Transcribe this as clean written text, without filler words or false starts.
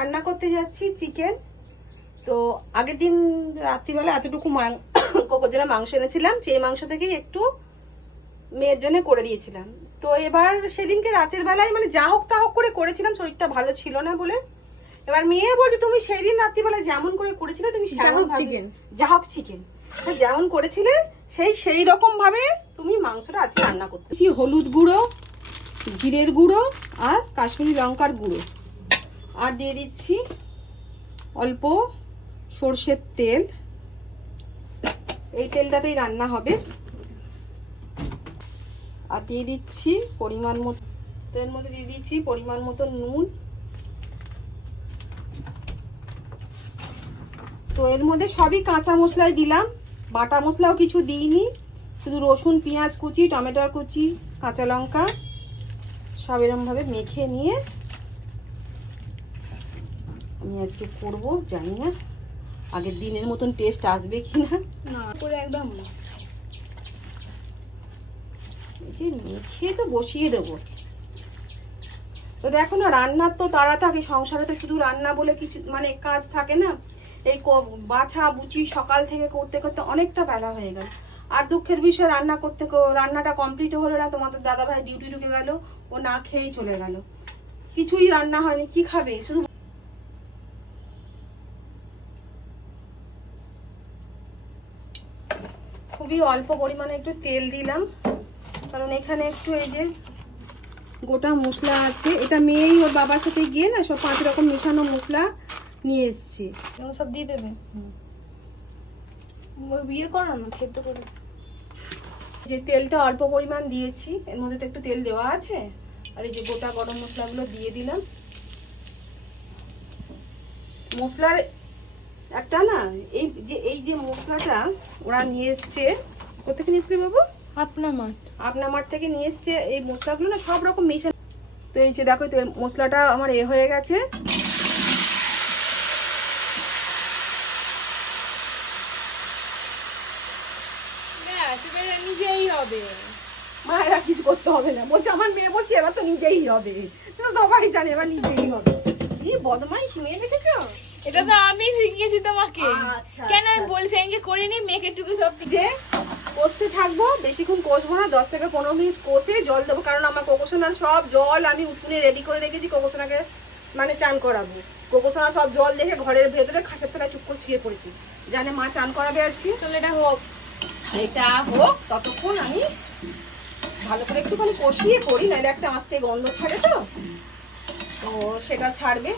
রান্না করতে যাচ্ছি চিকেন। তো আগের দিন রাত্রিবেলা এতটুকু কোকোজেরা মাংস এনেছিলাম, সেই মাংস থেকেই একটু মেয়ের জন্য করে দিয়েছিলাম। তো এবার সেদিনকে রাতের বেলায় মানে যা হোক তা হোক করে করেছিলাম, শরীরটা ভালো ছিল না বলে। এবার মেয়ে বলছে তুমি সেই দিন রাত্রিবেলা যেমন করে করেছিলে তুমি যা হোক চিকেন যেমন করেছিলে সেই রকম ভাবে তুমি মাংসটা আজকে রান্না করতেছি। হলুদ গুঁড়ো, জিরের গুঁড়ো আর কাশ্মীরি লঙ্কার গুঁড়ো, আর দিয়ে দিচ্ছি অল্প সর্ষের তেল। এই তেলটাতেই রান্না হবে। আর দিয়ে দিচ্ছি পরিমাণ মতো, এর মধ্যে দিয়ে দিচ্ছি পরিমাণ মতো নুন। তো এর মধ্যে সবই কাঁচা মশলাই দিলাম, বাটা মশলাও কিছু দিইনি, শুধু রসুন, পেঁয়াজ কুচি, টমেটোর কুচি, কাঁচা লঙ্কা সব এরমভাবে মেখে নিয়ে আমি আজকে করব। জানি না আগের দিনের মতন টেস্ট আসবে কিনা। একদম যে মেখে তো বসিয়ে দেবো। তো দেখো না, রান্নার তো তাড়া থাকে, সংসারে তো শুধু রান্না বলে কিছু মানে কাজ থাকে না। এই বাছা বুচি সকাল থেকে করতে করতে অনেকটা বেলা হয়ে গেল। আর দুঃখের বিষয় রান্নাটা কমপ্লিট হলো না। তোমাদের দাদা ভাই ডিউটি ঢুকে গেল, ও না খেয়েই চলে গেল, কিছুই রান্না হয়নি। কি খাবে? শুধু খুবই অল্প পরিমাণে একটু তেল দিলাম, কারণ এখানে একটু এই যে গোটা মশলা আছে। এটা মেয়েই ওর বাবার সাথে গিয়ে না সব 5 রকম মেশানো মশলা নিয়ে এসছে। সব দিয়ে দেবে, বিয়ে করো না খেতে করে। যে তেলটা অল্প পরিমাণ দিয়েছি, এর মধ্যে তো একটু তেল দেওয়া আছে। আর এই যে গোটা গরম মশলাগুলো দিয়ে দিলাম। মশলার একটা না এই যে মশলাটা ওরা নিয়ে এসছে, কোথেকে নিয়ে এসছে বাবু? আপনার মাঠ থেকে নিয়ে এসছে। এই মশলাগুলো না সব রকম মেশানো। তো এই যে দেখো মশলাটা আমার হয়ে গেছে। নিজেই হবে, মায়েরা কিছু করতে হবে না বলছে। আমার মেয়ে বলছে এবার তো নিজেই হবে। সবাই জানে এবার নিজেই হবে। কি বদমাইশ মেয়ে দেখেছো? এটা তো আমি শিখিয়েছি তোমাকে। আচ্ছা, কেন আমি বলছি আমি করিনি, মেয়েকে টুকু সব যে কষতে থাকবো, বেশিক্ষণ কষবো না, 10 থেকে 15 মিনিট কষে জল দেবো। কারণ আমার কোকোসোনার সব জল আমি উঠোনে রেডি করে রেখেছি, কোকোসোনাকে মানে চান করাবো। কোকোসোনা সব জল দেখে ঘরের ভেতরে খাটের তলায় চুপ করে শুয়ে পড়েছি, জানে মা চান করাবে আজকে। চলে এটা হোক, এটা হোক, ততক্ষণ আমি ভালো করে একটুখানি কষিয়ে করি, নাহলে একটা আঁচটে গন্ধ ছাড়ে। তো সেটা ছাড়বে।